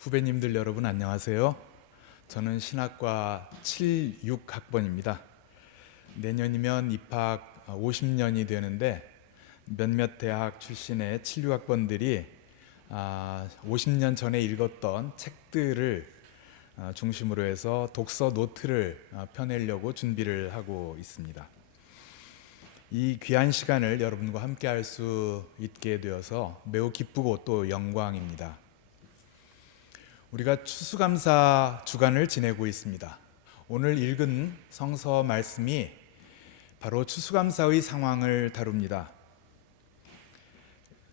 후배님들 여러분 안녕하세요. 저는 신학과 76학번입니다. 내년이면 입학 50년이 되는데 몇몇 대학 출신의 76학번들이 50년 전에 읽었던 책들을 중심으로 해서 독서 노트를 펴내려고 준비를 하고 있습니다. 이 귀한 시간을 여러분과 함께 할 수 있게 되어서 매우 기쁘고 또 영광입니다. 우리가 추수감사 주간을 지내고 있습니다. 오늘 읽은 성서 말씀이 바로 추수감사의 상황을 다룹니다.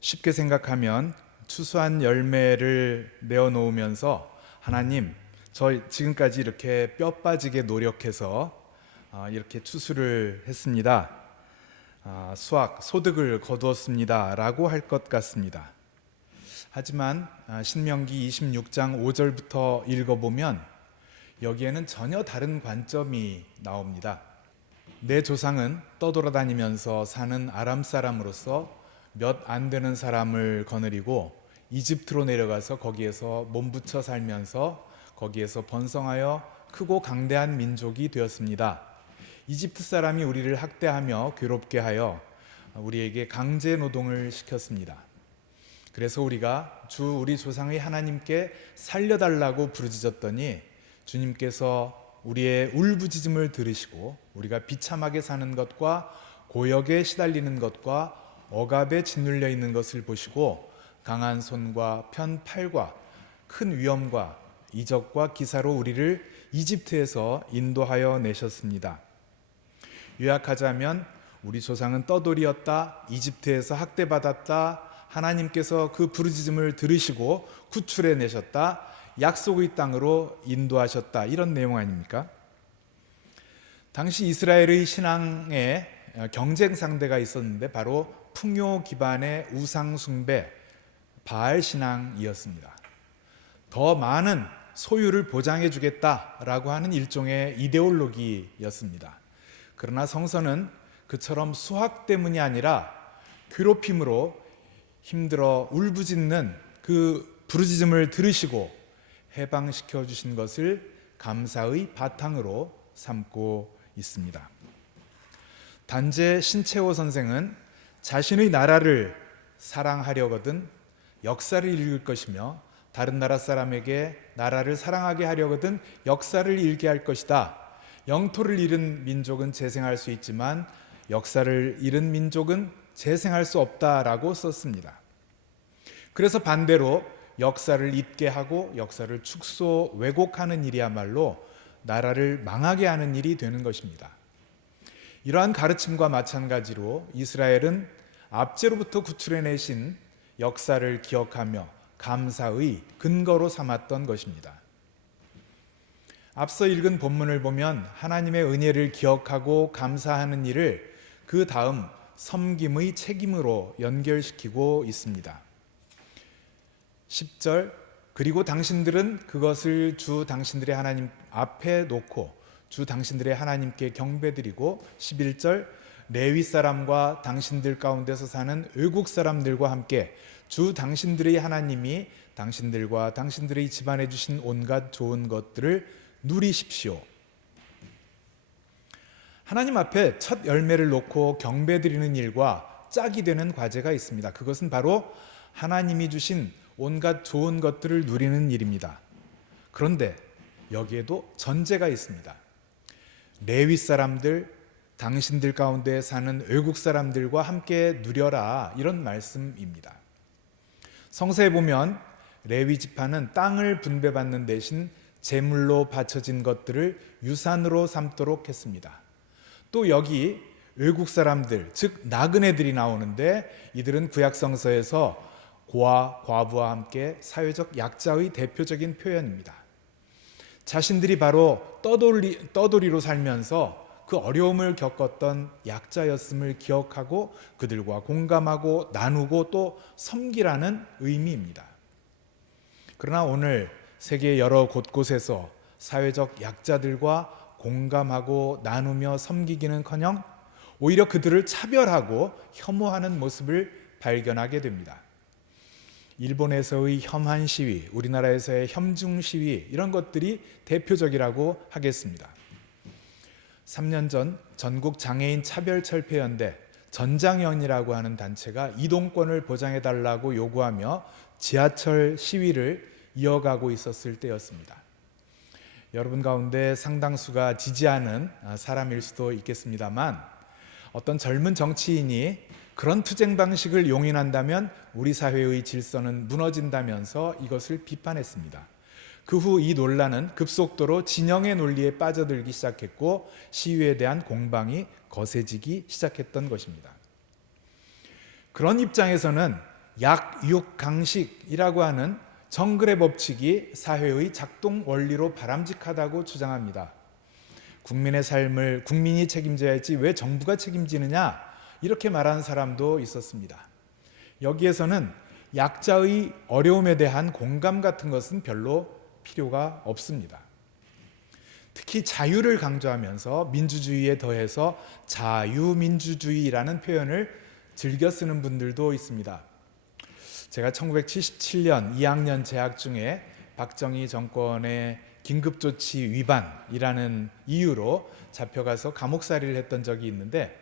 쉽게 생각하면 추수한 열매를 내어놓으면서 하나님, 저 지금까지 이렇게 뼈 빠지게 노력해서 이렇게 추수를 했습니다. 소득을 거두었습니다 라고 할 것 같습니다. 하지만 신명기 26장 5절부터 읽어보면 여기에는 전혀 다른 관점이 나옵니다. 내 조상은 떠돌아다니면서 사는 아람 사람으로서 몇 안 되는 사람을 거느리고 이집트로 내려가서 거기에서 몸붙여 살면서 거기에서 번성하여 크고 강대한 민족이 되었습니다. 이집트 사람이 우리를 학대하며 괴롭게 하여 우리에게 강제 노동을 시켰습니다. 그래서 우리가 우리 조상의 하나님께 살려달라고 부르짖었더니 주님께서 우리의 울부짖음을 들으시고 우리가 비참하게 사는 것과 고역에 시달리는 것과 억압에 짓눌려 있는 것을 보시고 강한 손과 편 팔과 큰 위엄과 이적과 기사로 우리를 이집트에서 인도하여 내셨습니다. 요약하자면 우리 조상은 떠돌이었다, 이집트에서 학대받았다, 하나님께서 그 부르짖음을 들으시고 구출해 내셨다, 약속의 땅으로 인도하셨다, 이런 내용 아닙니까? 당시 이스라엘의 신앙에 경쟁 상대가 있었는데 바로 풍요 기반의 우상 숭배, 바알 신앙이었습니다. 더 많은 소유를 보장해 주겠다라고 하는 일종의 이데올로기였습니다. 그러나 성서는 그처럼 수학 때문이 아니라 괴롭힘으로 힘들어 울부짖는 그 부르짖음을 들으시고 해방시켜 주신 것을 감사의 바탕으로 삼고 있습니다. 단재 신채호 선생은 자신의 나라를 사랑하려거든 역사를 읽을 것이며 다른 나라 사람에게 나라를 사랑하게 하려거든 역사를 읽게 할 것이다. 영토를 잃은 민족은 재생할 수 있지만 역사를 잃은 민족은 재생할 수 없다라고 썼습니다. 그래서 반대로 역사를 잊게 하고 역사를 축소, 왜곡하는 일이야말로 나라를 망하게 하는 일이 되는 것입니다. 이러한 가르침과 마찬가지로 이스라엘은 압제로부터 구출해내신 역사를 기억하며 감사의 근거로 삼았던 것입니다. 앞서 읽은 본문을 보면 하나님의 은혜를 기억하고 감사하는 일을 그 다음 섬김의 책임으로 연결시키고 있습니다. 10절, 그리고 당신들은 그것을 주 당신들의 하나님 앞에 놓고 주 당신들의 하나님께 경배드리고 11절, 레위 사람과 당신들 가운데서 사는 외국 사람들과 함께 주 당신들의 하나님이 당신들과 당신들의 집안에 주신 온갖 좋은 것들을 누리십시오. 하나님 앞에 첫 열매를 놓고 경배드리는 일과 짝이 되는 과제가 있습니다. 그것은 바로 하나님이 주신 온갖 좋은 것들을 누리는 일입니다. 그런데 여기에도 전제가 있습니다. 레위 사람들, 당신들 가운데 사는 외국 사람들과 함께 누려라, 이런 말씀입니다. 성서에 보면 레위 지파는 땅을 분배받는 대신 제물로 바쳐진 것들을 유산으로 삼도록 했습니다. 또 여기 외국 사람들, 즉 나그네들이 나오는데 이들은 구약 성서에서 고아, 과부와 함께 사회적 약자의 대표적인 표현입니다. 자신들이 바로 떠돌이로 살면서 그 어려움을 겪었던 약자였음을 기억하고 그들과 공감하고 나누고 또 섬기라는 의미입니다. 그러나 오늘 세계 여러 곳곳에서 사회적 약자들과 공감하고 나누며 섬기기는커녕 오히려 그들을 차별하고 혐오하는 모습을 발견하게 됩니다. 일본에서의 혐한 시위, 우리나라에서의 혐중 시위, 이런 것들이 대표적이라고 하겠습니다. 3년 전 전국 장애인 차별철폐연대 전장연이라고 하는 단체가 이동권을 보장해달라고 요구하며 지하철 시위를 이어가고 있었을 때였습니다. 여러분 가운데 상당수가 지지하는 사람일 수도 있겠습니다만, 어떤 젊은 정치인이 그런 투쟁 방식을 용인한다면 우리 사회의 질서는 무너진다면서 이것을 비판했습니다. 그 후 이 논란은 급속도로 진영의 논리에 빠져들기 시작했고 시위에 대한 공방이 거세지기 시작했던 것입니다. 그런 입장에서는 약육강식이라고 하는 정글의 법칙이 사회의 작동 원리로 바람직하다고 주장합니다. 국민의 삶을 국민이 책임져야지 왜 정부가 책임지느냐, 이렇게 말하는 사람도 있었습니다. 여기에서는 약자의 어려움에 대한 공감 같은 것은 별로 필요가 없습니다. 특히 자유를 강조하면서 민주주의에 더해서 자유민주주의라는 표현을 즐겨 쓰는 분들도 있습니다. 제가 1977년 2학년 재학 중에 박정희 정권의 긴급조치 위반이라는 이유로 잡혀가서 감옥살이를 했던 적이 있는데,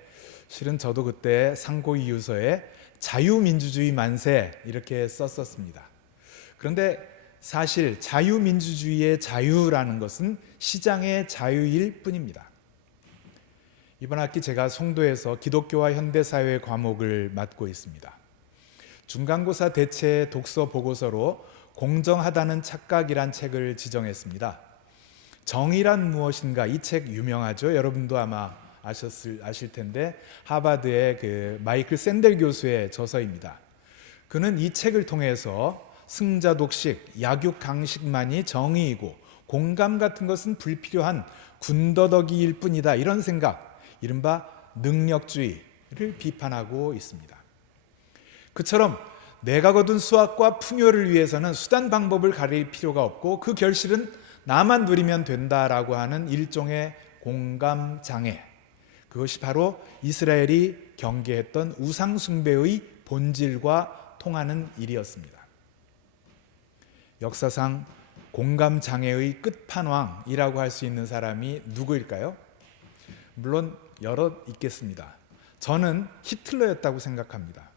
실은 저도 그때 상고이유서에 자유민주주의 만세 이렇게 썼었습니다. 그런데 사실 자유민주주의의 자유라는 것은 시장의 자유일 뿐입니다. 이번 학기 제가 송도에서 기독교와 현대사회 과목을 맡고 있습니다. 중간고사 대체 독서 보고서로 공정하다는 착각이란 책을 지정했습니다. 정의란 무엇인가, 이 책 유명하죠. 여러분도 아마 아실 텐데 하버드의 그 마이클 샌델 교수의 저서입니다. 그는 이 책을 통해서 승자 독식, 약육강식만이 정의이고 공감 같은 것은 불필요한 군더더기일 뿐이다, 이런 생각, 이른바 능력주의를 비판하고 있습니다. 그처럼 내가 거둔 수확과 풍요를 위해서는 수단 방법을 가릴 필요가 없고 그 결실은 나만 누리면 된다라고 하는 일종의 공감 장애, 그것이 바로 이스라엘이 경계했던 우상 숭배의 본질과 통하는 일이었습니다. 역사상 공감 장애의 끝판왕이라고 할 수 있는 사람이 누구일까요? 물론 여러 있겠습니다. 저는 히틀러였다고 생각합니다.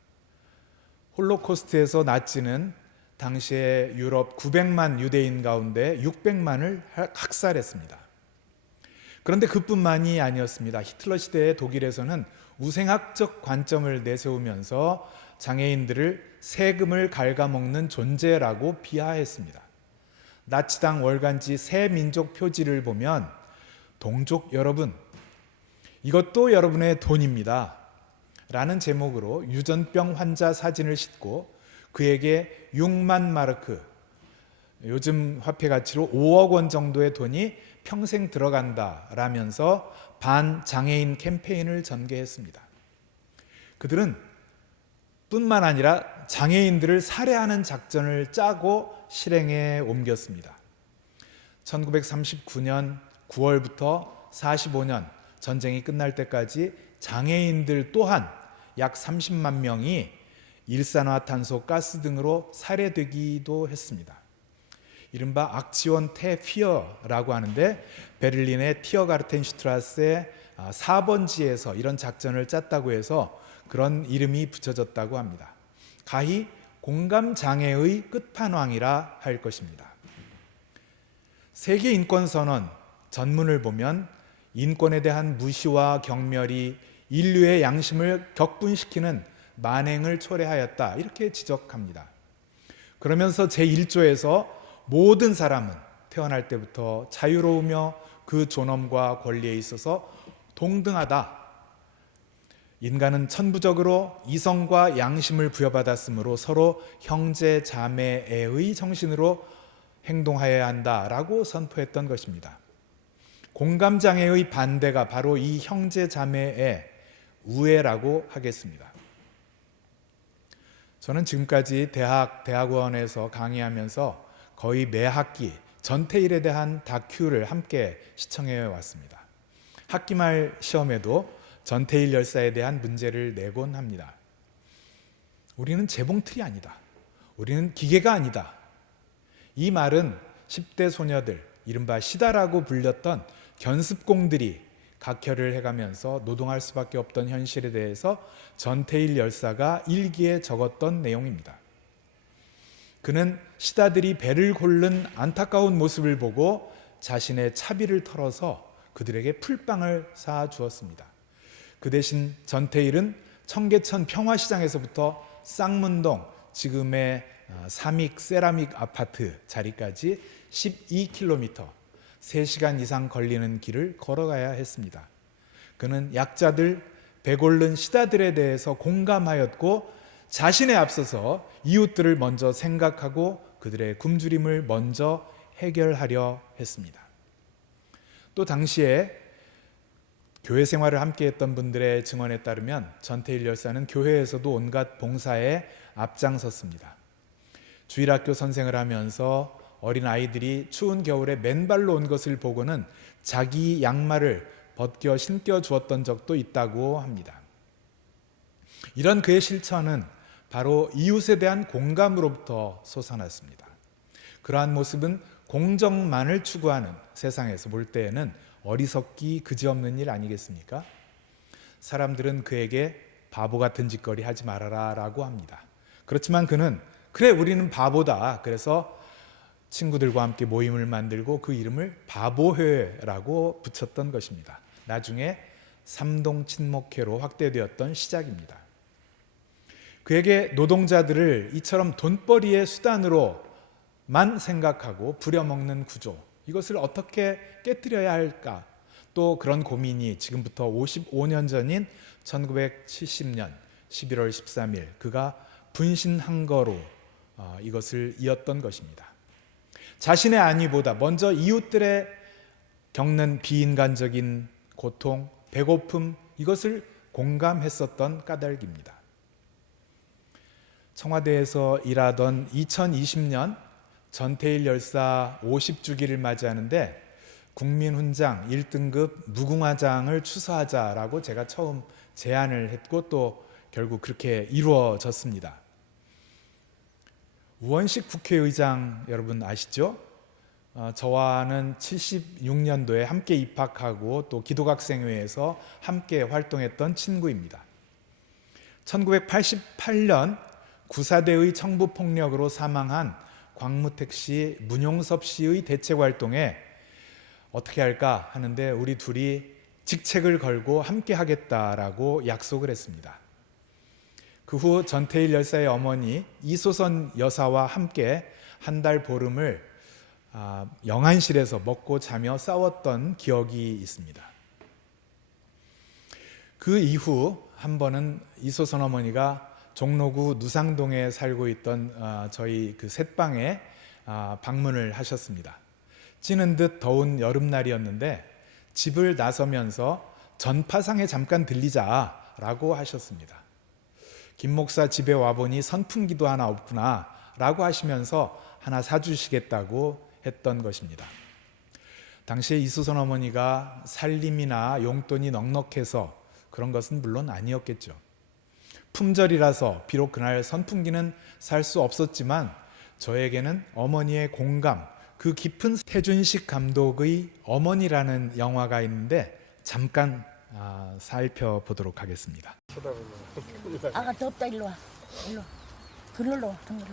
홀로코스트에서 나치는 당시에 유럽 900만 유대인 가운데 600만을 학살했습니다. 그런데 그뿐만이 아니었습니다. 히틀러 시대의 독일에서는 우생학적 관점을 내세우면서 장애인들을 세금을 갉아먹는 존재라고 비하했습니다. 나치당 월간지 새 민족 표지를 보면 동족 여러분, 이것도 여러분의 돈입니다 라는 제목으로 유전병 환자 사진을 싣고 그에게 6만 마르크, 요즘 화폐 가치로 5억 원 정도의 돈이 평생 들어간다 라면서 반장애인 캠페인을 전개했습니다. 그들은 뿐만 아니라 장애인들을 살해하는 작전을 짜고 실행에 옮겼습니다. 1939년 9월부터 45년 전쟁이 끝날 때까지 장애인들 또한 약 30만 명이 일산화탄소 가스 등으로 살해되기도 했습니다. 이른바 악지원 테피어라고 하는데 베를린의 티어가르텐슈트라스의 4번지에서 이런 작전을 짰다고 해서 그런 이름이 붙여졌다고 합니다. 가히 공감장애의 끝판왕이라 할 것입니다. 세계인권선언 전문을 보면 인권에 대한 무시와 경멸이 인류의 양심을 격분시키는 만행을 초래하였다, 이렇게 지적합니다. 그러면서 제1조에서 모든 사람은 태어날 때부터 자유로우며 그 존엄과 권리에 있어서 동등하다. 인간은 천부적으로 이성과 양심을 부여받았으므로 서로 형제 자매의 정신으로 행동하여야 한다라고 선포했던 것입니다. 공감장애의 반대가 바로 이 형제 자매의 우애라고 하겠습니다. 저는 지금까지 대학원에서 강의하면서 거의 매 학기 전태일에 대한 다큐를 함께 시청해 왔습니다. 학기 말 시험에도 전태일 열사에 대한 문제를 내곤 합니다. 우리는 재봉틀이 아니다. 우리는 기계가 아니다. 이 말은 10대 소녀들, 이른바 시다라고 불렸던 견습공들이 각혈을 해가면서 노동할 수밖에 없던 현실에 대해서 전태일 열사가 일기에 적었던 내용입니다. 그는 시다들이 배를 고른 안타까운 모습을 보고 자신의 차비를 털어서 그들에게 풀빵을 사 주었습니다. 그 대신 전태일은 청계천 평화시장에서부터 쌍문동, 지금의 삼익 세라믹 아파트 자리까지 12km, 3시간 이상 걸리는 길을 걸어가야 했습니다. 그는 약자들, 배고른 시다들에 대해서 공감하였고 자신에 앞서서 이웃들을 먼저 생각하고 그들의 굶주림을 먼저 해결하려 했습니다. 또 당시에 교회 생활을 함께 했던 분들의 증언에 따르면 전태일 열사는 교회에서도 온갖 봉사에 앞장섰습니다. 주일학교 선생을 하면서 어린 아이들이 추운 겨울에 맨발로 온 것을 보고는 자기 양말을 벗겨 신겨 주었던 적도 있다고 합니다. 이런 그의 실천은 바로 이웃에 대한 공감으로부터 솟아났습니다. 그러한 모습은 공정만을 추구하는 세상에서 볼 때에는 어리석기 그지없는 일 아니겠습니까? 사람들은 그에게 바보 같은 짓거리 하지 말아라 라고 합니다. 그렇지만 그는 그래 우리는 바보다. 그래서 친구들과 함께 모임을 만들고 그 이름을 바보회라고 붙였던 것입니다. 나중에 삼동친목회로 확대되었던 시작입니다. 그에게 노동자들을 이처럼 돈벌이의 수단으로만 생각하고 부려먹는 구조, 이것을 어떻게 깨뜨려야 할까? 또 그런 고민이 지금부터 55년 전인 1970년 11월 13일 그가 분신한 거로 이것을 이었던 것입니다. 자신의 안위보다 먼저 이웃들의 겪는 비인간적인 고통, 배고픔, 이것을 공감했었던 까닭입니다. 청와대에서 일하던 2020년 전태일 열사 50주기를 맞이하는데 국민훈장 1등급 무궁화장을 추서하자라고 제가 처음 제안을 했고 또 결국 그렇게 이루어졌습니다. 우원식 국회의장 여러분 아시죠? 저와는 76년도에 함께 입학하고 또 기독학생회에서 함께 활동했던 친구입니다. 1988년 구사대의 청부폭력으로 사망한 광무택 씨, 문용섭 씨의 대책활동에 어떻게 할까 하는데 우리 둘이 직책을 걸고 함께 하겠다라고 약속을 했습니다. 그 후 전태일 열사의 어머니 이소선 여사와 함께 한 달 보름을 영안실에서 먹고 자며 싸웠던 기억이 있습니다. 그 이후 한 번은 이소선 어머니가 종로구 누상동에 살고 있던 저희 그 셋방에 방문을 하셨습니다. 찌는 듯 더운 여름날이었는데 집을 나서면서 전파상에 잠깐 들리자라고 하셨습니다. 김 목사 집에 와보니 선풍기도 하나 없구나 라고 하시면서 하나 사주시겠다고 했던 것입니다. 당시에 이수선 어머니가 살림이나 용돈이 넉넉해서 그런 것은 물론 아니었겠죠. 품절이라서 비록 그날 선풍기는 살 수 없었지만 저에게는 어머니의 공감, 그 깊은 태준식 감독의 어머니라는 영화가 있는데 잠깐 살펴보도록 하겠습니다. 아가 덥다 일로 와. 일로. 그늘로 와. 그늘로.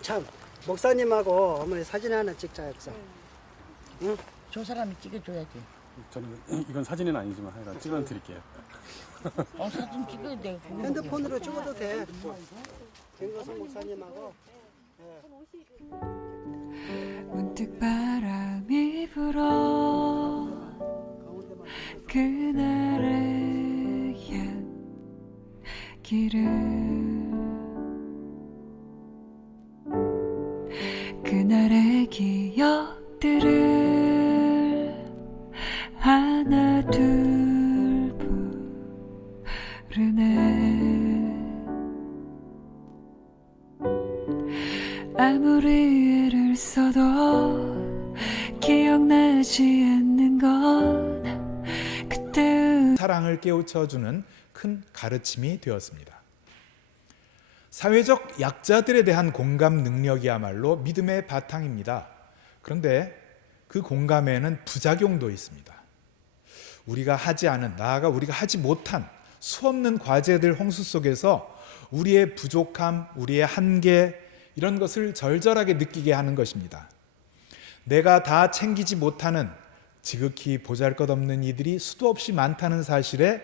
참 목사님하고 어머니 사진 하나 찍자 했어. 응? 저 사람이 찍어줘야지. 저는 이건 사진은 아니지만 하여간 찍어 드릴게요. 사진 찍어야 돼. 핸드폰으로 찍어도 돼. 김거성 목사님하고. 문득 바람이 불어 그날의 옛 길을 그날의 기억들을 하나 둘 부르네. 아무리 애를 써도 기억나지 않는 건 그때의 사랑을 깨우쳐주는 큰 가르침이 되었습니다. 사회적 약자들에 대한 공감 능력이야말로 믿음의 바탕입니다. 그런데 그 공감에는 부작용도 있습니다. 우리가 하지 않은, 나아가 우리가 하지 못한 수없는 과제들 홍수 속에서 우리의 부족함, 우리의 한계, 이런 것을 절절하게 느끼게 하는 것입니다. 내가 다 챙기지 못하는 지극히 보잘것없는 이들이 수도 없이 많다는 사실에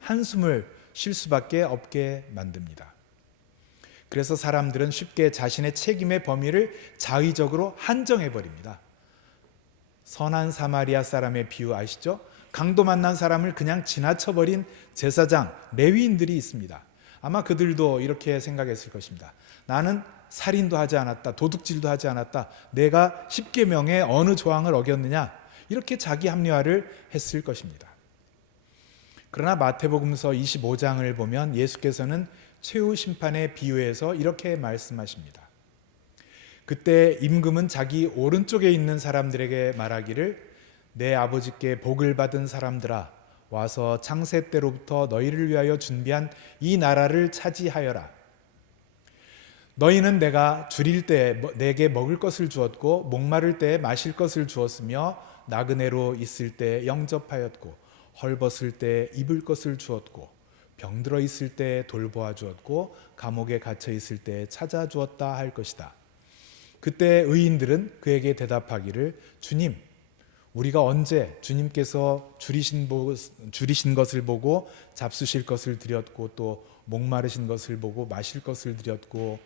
한숨을 쉴 수밖에 없게 만듭니다. 그래서 사람들은 쉽게 자신의 책임의 범위를 자의적으로 한정해버립니다. 선한 사마리아 사람의 비유 아시죠? 강도 만난 사람을 그냥 지나쳐버린 제사장, 레위인들이 있습니다. 아마 그들도 이렇게 생각했을 것입니다. 나는 살인도 하지 않았다, 도둑질도 하지 않았다, 내가 십계명의 어느 조항을 어겼느냐, 이렇게 자기 합리화를 했을 것입니다. 그러나 마태복음서 25장을 보면 예수께서는 최후 심판의 비유에서 이렇게 말씀하십니다. 그때 임금은 자기 오른쪽에 있는 사람들에게 말하기를 내 아버지께 복을 받은 사람들아, 와서 창세 때로부터 너희를 위하여 준비한 이 나라를 차지하여라. 너희는 내가 줄일 때 내게 먹을 것을 주었고 목마를 때 마실 것을 주었으며 나그네로 있을 때 영접하였고 헐벗을 때 입을 것을 주었고 병들어 있을 때 돌보아 주었고 감옥에 갇혀 있을 때 찾아 주었다 할 것이다. 그때 의인들은 그에게 대답하기를 주님, 우리가 언제 주님께서 줄이신 것을 보고 잡수실 것을 드렸고 또 목마르신 것을 보고 마실 것을 드렸고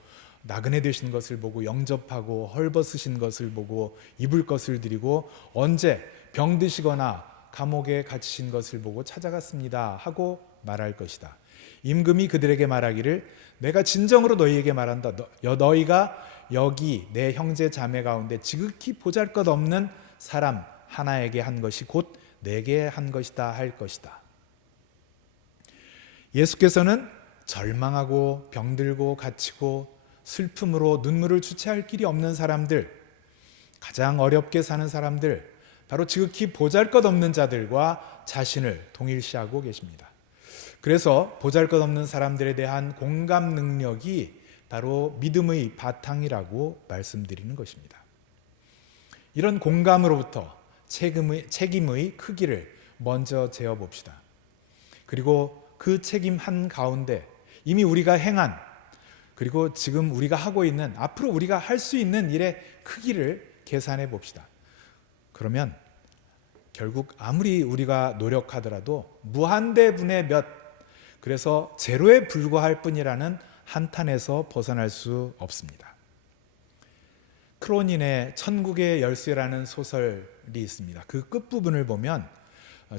나그네 되신 것을 보고 영접하고 헐벗으신 것을 보고 입을 것을 드리고 언제 병드시거나 감옥에 갇히신 것을 보고 찾아갔습니다 하고 말할 것이다. 임금이 그들에게 말하기를 내가 진정으로 너희에게 말한다. 너희가 여기 내 형제 자매 가운데 지극히 보잘것없는 사람 하나에게 한 것이 곧 내게 한 것이다 할 것이다. 예수께서는 절망하고 병들고 갇히고 슬픔으로 눈물을 주체할 길이 없는 사람들, 가장 어렵게 사는 사람들, 바로 지극히 보잘것없는 자들과 자신을 동일시하고 계십니다. 그래서 보잘것없는 사람들에 대한 공감 능력이 바로 믿음의 바탕이라고 말씀드리는 것입니다. 이런 공감으로부터 책임의 크기를 먼저 재어봅시다. 그리고 그 책임 한 가운데 이미 우리가 행한, 그리고 지금 우리가 하고 있는, 앞으로 우리가 할 수 있는 일의 크기를 계산해 봅시다. 그러면 결국 아무리 우리가 노력하더라도 무한대분의 몇, 그래서 제로에 불과할 뿐이라는 한탄에서 벗어날 수 없습니다. 크로닌의 천국의 열쇠라는 소설이 있습니다. 그 끝부분을 보면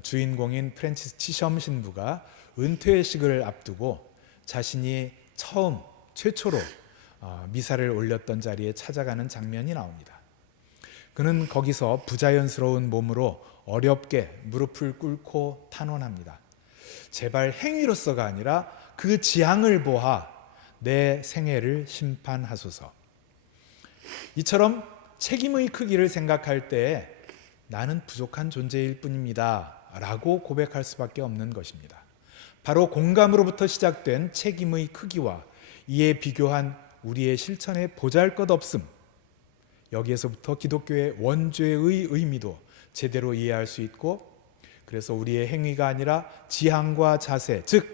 주인공인 프랜시스 치섬 신부가 은퇴식을 앞두고 자신이 최초로 미사를 올렸던 자리에 찾아가는 장면이 나옵니다. 그는 거기서 부자연스러운 몸으로 어렵게 무릎을 꿇고 탄원합니다. 제발 행위로서가 아니라 그 지향을 보아 내 생애를 심판하소서. 이처럼 책임의 크기를 생각할 때 나는 부족한 존재일 뿐입니다 라고 고백할 수밖에 없는 것입니다. 바로 공감으로부터 시작된 책임의 크기와 이에 비교한 우리의 실천의 보잘것없음, 여기에서부터 기독교의 원죄의 의미도 제대로 이해할 수 있고, 그래서 우리의 행위가 아니라 지향과 자세, 즉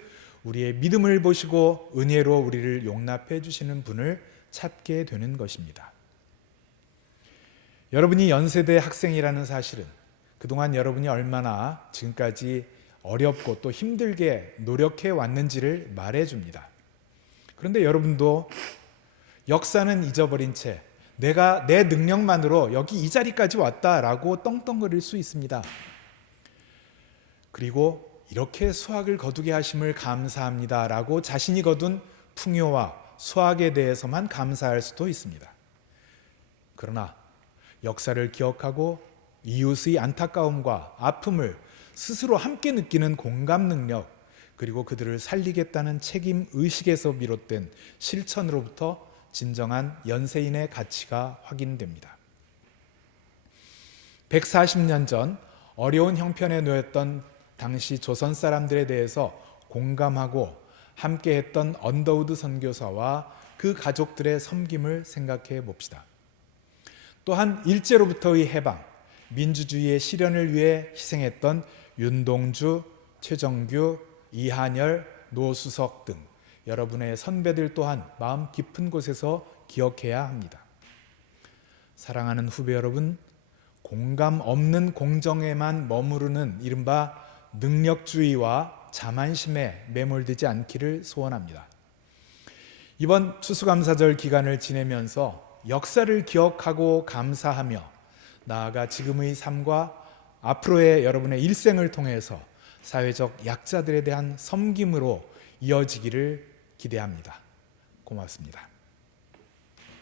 우리의 믿음을 보시고 은혜로 우리를 용납해 주시는 분을 찾게 되는 것입니다. 여러분이 연세대 학생이라는 사실은 그동안 여러분이 얼마나 지금까지 어렵고 또 힘들게 노력해 왔는지를 말해줍니다. 그런데 여러분도 역사는 잊어버린 채 내가 내 능력만으로 여기 이 자리까지 왔다라고 떵떵거릴 수 있습니다. 그리고 이렇게 수학을 거두게 하심을 감사합니다라고 자신이 거둔 풍요와 수학에 대해서만 감사할 수도 있습니다. 그러나 역사를 기억하고 이웃의 안타까움과 아픔을 스스로 함께 느끼는 공감 능력, 그리고 그들을 살리겠다는 책임 의식에서 비롯된 실천으로부터 진정한 연세인의 가치가 확인됩니다. 140년 전 어려운 형편에 놓였던 당시 조선 사람들에 대해서 공감하고 함께했던 언더우드 선교사와 그 가족들의 섬김을 생각해 봅시다. 또한 일제로부터의 해방, 민주주의의 실현을 위해 희생했던 윤동주, 최정규, 이한열, 노수석 등 여러분의 선배들 또한 마음 깊은 곳에서 기억해야 합니다. 사랑하는 후배 여러분, 공감 없는 공정에만 머무르는 이른바 능력주의와 자만심에 매몰되지 않기를 소원합니다. 이번 추수감사절 기간을 지내면서 역사를 기억하고 감사하며 나아가 지금의 삶과 앞으로의 여러분의 일생을 통해서 사회적 약자들에 대한 섬김으로 이어지기를 기대합니다. 고맙습니다.